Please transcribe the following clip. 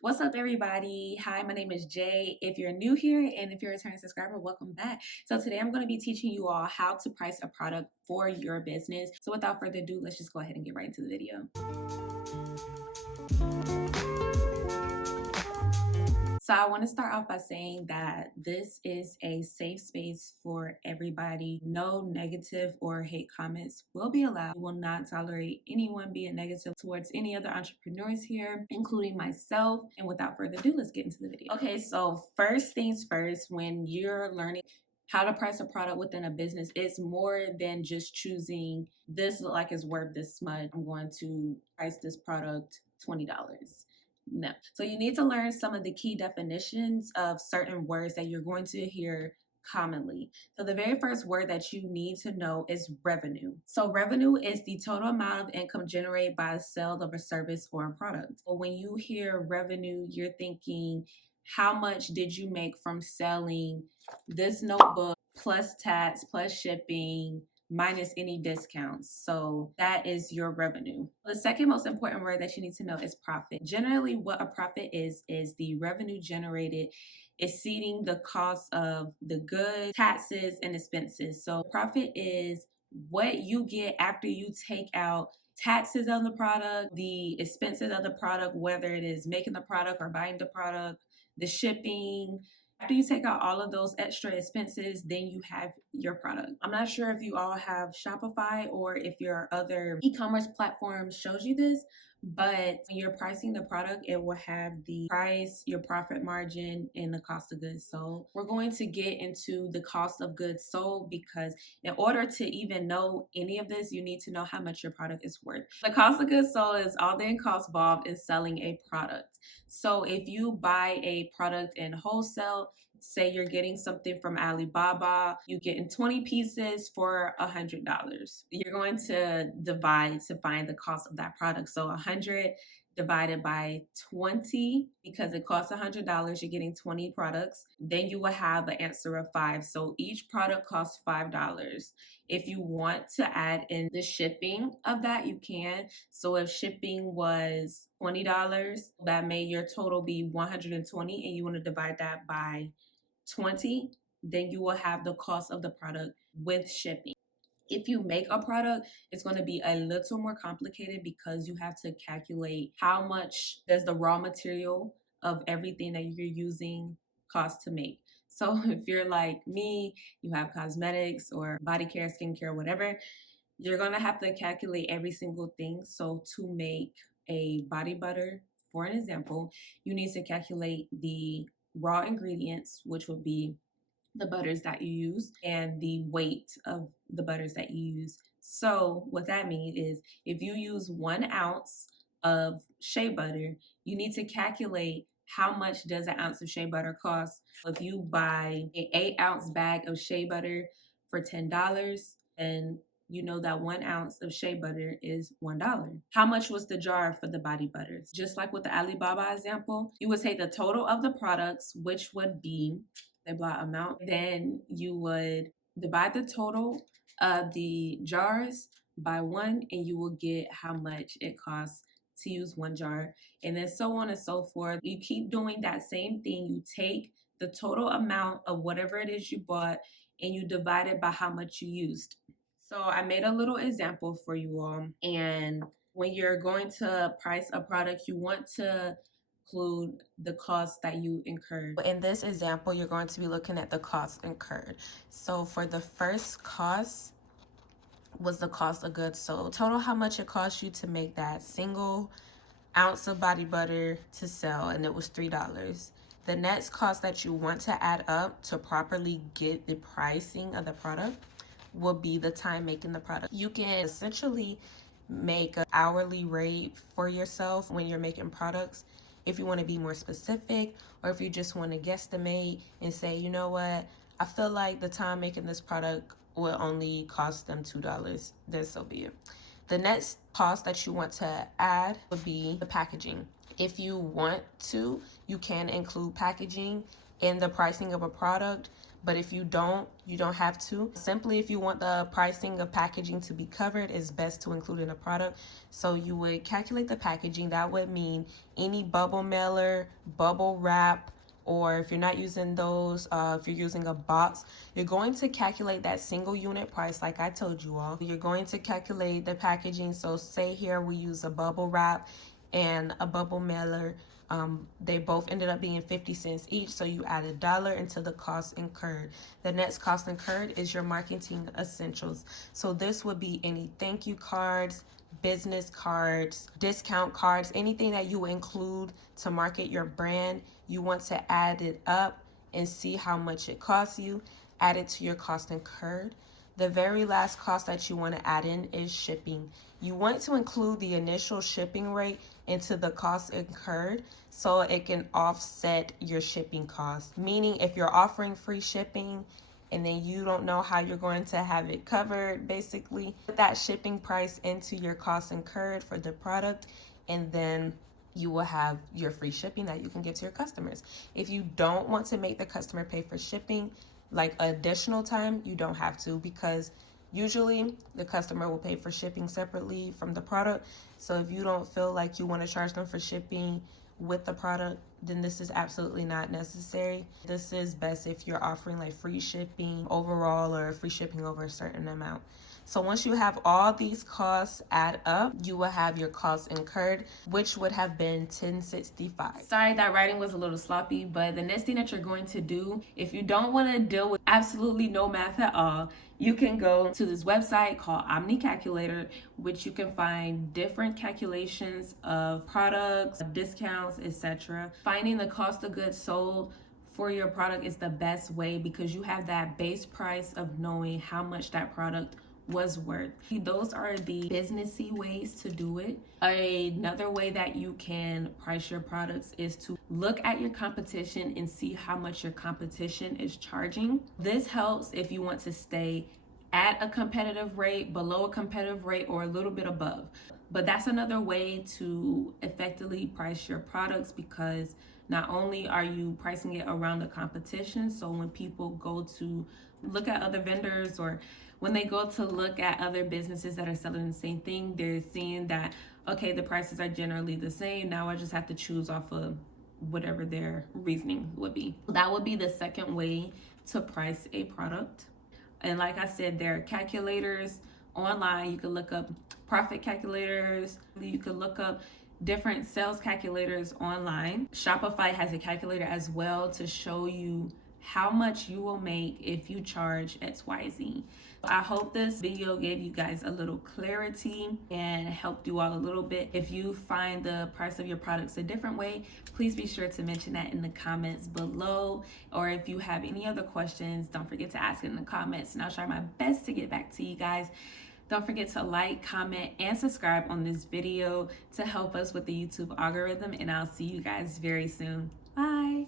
What's up, everybody? Hi, my name is Jay. If you're new here and if you're a returning subscriber, welcome back. So today I'm going to be teaching you all how to price a product for your business. So without further ado, let's just go ahead and get right into the video. So I want to start off by saying that this is a safe space for everybody. No negative or hate comments will be allowed. We will not tolerate anyone being negative towards any other entrepreneurs here, including myself. And without further ado, let's get into the video. Okay, so first things first, when you're learning how to price a product within a business, it's more than just choosing this look like it's worth this much. I'm going to price this product $20. No. So you need to learn some of the key definitions of certain words that you're going to hear commonly. So the very first word that you need to know is revenue. So revenue is the total amount of income generated by the sale of a service or a product. So when you hear revenue, you're thinking, how much did you make from selling this notebook plus tax plus shipping minus any discounts? So that is your revenue. The second most important word that you need to know is profit. Generally, what a profit is the revenue generated exceeding the cost of the goods, taxes, and expenses. So profit is what you get after you take out taxes on the product, the expenses of the product, whether it is making the product or buying the product, the shipping. After you take out all of those extra expenses, then you have your product. I'm not sure if you all have Shopify or if your other e-commerce platform shows you this, but when you're pricing the product, it will have the price, your profit margin, and the cost of goods sold. We're going to get into the cost of goods sold because in order to even know any of this, you need to know how much your product is worth. The cost of goods sold is all the costs involved in selling a product. So if you buy a product in wholesale, say you're getting something from Alibaba, you're getting 20 pieces for $100. You're going to divide to find the cost of that product. So 100 divided by 20, because it costs $100, you're getting 20 products. Then you will have an answer of 5. So each product costs $5. If you want to add in the shipping of that, you can. So if shipping was $20, that made your total be $120, and you want to divide that by 20, then you will have the cost of the product with shipping. If you make a product, it's going to be a little more complicated because you have to calculate how much does the raw material of everything that you're using cost to make. So if you're like me, you have cosmetics or body care, skincare, whatever, you're going to have to calculate every single thing. So to make a body butter, for an example, you need to calculate the raw ingredients, which would be the butters that you use and the weight of the butters that you use. So what that means is if you use 1 ounce of shea butter, you need to calculate how much does an ounce of shea butter cost. If you buy an 8-ounce bag of shea butter for $10, then you know that 1 ounce of shea butter is $1. How much was the jar for the body butters? Just like with the Alibaba example, you would take the total of the products, which would be the blah amount. Then you would divide the total of the jars by 1, and you will get how much it costs to use 1 jar. And then so on and so forth. You keep doing that same thing. You take the total amount of whatever it is you bought and you divide it by how much you used. So I made a little example for you all. And when you're going to price a product, you want to include the cost that you incurred. In this example, you're going to be looking at the cost incurred. So for the first cost was the cost of goods sold. Total how much it cost you to make that single ounce of body butter to sell, and it was $3. The next cost that you want to add up to properly get the pricing of the product will be the time making the product. You can essentially make an hourly rate for yourself when you're making products if you want to be more specific, or if you just want to guesstimate and say, you know what, I feel like the time making this product will only cost them $2, then so be it. The next cost that you want to add would be the packaging. If you want to, you can include packaging in the pricing of a product, But if you don't have to. Simply, if you want the pricing of packaging to be covered, it's best to include in a product. So you would calculate the packaging. That would mean any bubble mailer, bubble wrap, or if you're not using those, if you're using a box, you're going to calculate that single unit price like I told you all. You're going to calculate the packaging. So say here we use a bubble wrap and a bubble mailer. They both ended up being 50 cents each, so you add $1 into the cost incurred. The next cost incurred is your marketing essentials. So this would be any thank you cards, business cards, discount cards, anything that you include to market your brand. You want to add it up and see how much it costs you. Add it to your cost incurred. The very last cost that you want to add in is shipping. You want to include the initial shipping rate into the cost incurred so it can offset your shipping costs. Meaning if you're offering free shipping and then you don't know how you're going to have it covered, basically put that shipping price into your cost incurred for the product, and then you will have your free shipping that you can give to your customers. If you don't want to make the customer pay for shipping, like additional time, you don't have to, because usually the customer will pay for shipping separately from the product. So if you don't feel like you want to charge them for shipping with the product, then this is absolutely not necessary. This is best if you're offering like free shipping overall or free shipping over a certain amount. So once you have all these costs add up, you will have your costs incurred, which would have been $10.65. Sorry that writing was a little sloppy, but the next thing that you're going to do, if you don't want to deal with absolutely no math at all, you can go to this website called Omni Calculator, which you can find different calculations of products, discounts, etc. Finding the cost of goods sold for your product is the best way because you have that base price of knowing how much that product was worth. Those are the businessy ways to do it. Another way that you can price your products is to look at your competition and see how much your competition is charging. This helps if you want to stay at a competitive rate, below a competitive rate, or a little bit above. But that's another way to effectively price your products, because not only are you pricing it around the competition, so when people go to look at other vendors, or when they go to look at other businesses that are selling the same thing, they're seeing that, okay, the prices are generally the same. Now I just have to choose off of whatever their reasoning would be. That would be the second way to price a product. And like I said, there are calculators online. You can look up profit calculators. You can look up different sales calculators online. Shopify has a calculator as well to show you how much you will make if you charge XYZ. I hope this video gave you guys a little clarity and helped you all a little bit. If you find the price of your products a different way, please be sure to mention that in the comments below. Or if you have any other questions, don't forget to ask it in the comments and I'll try my best to get back to you guys. Don't forget to like, comment, and subscribe on this video to help us with the YouTube algorithm, and I'll see you guys very soon. Bye.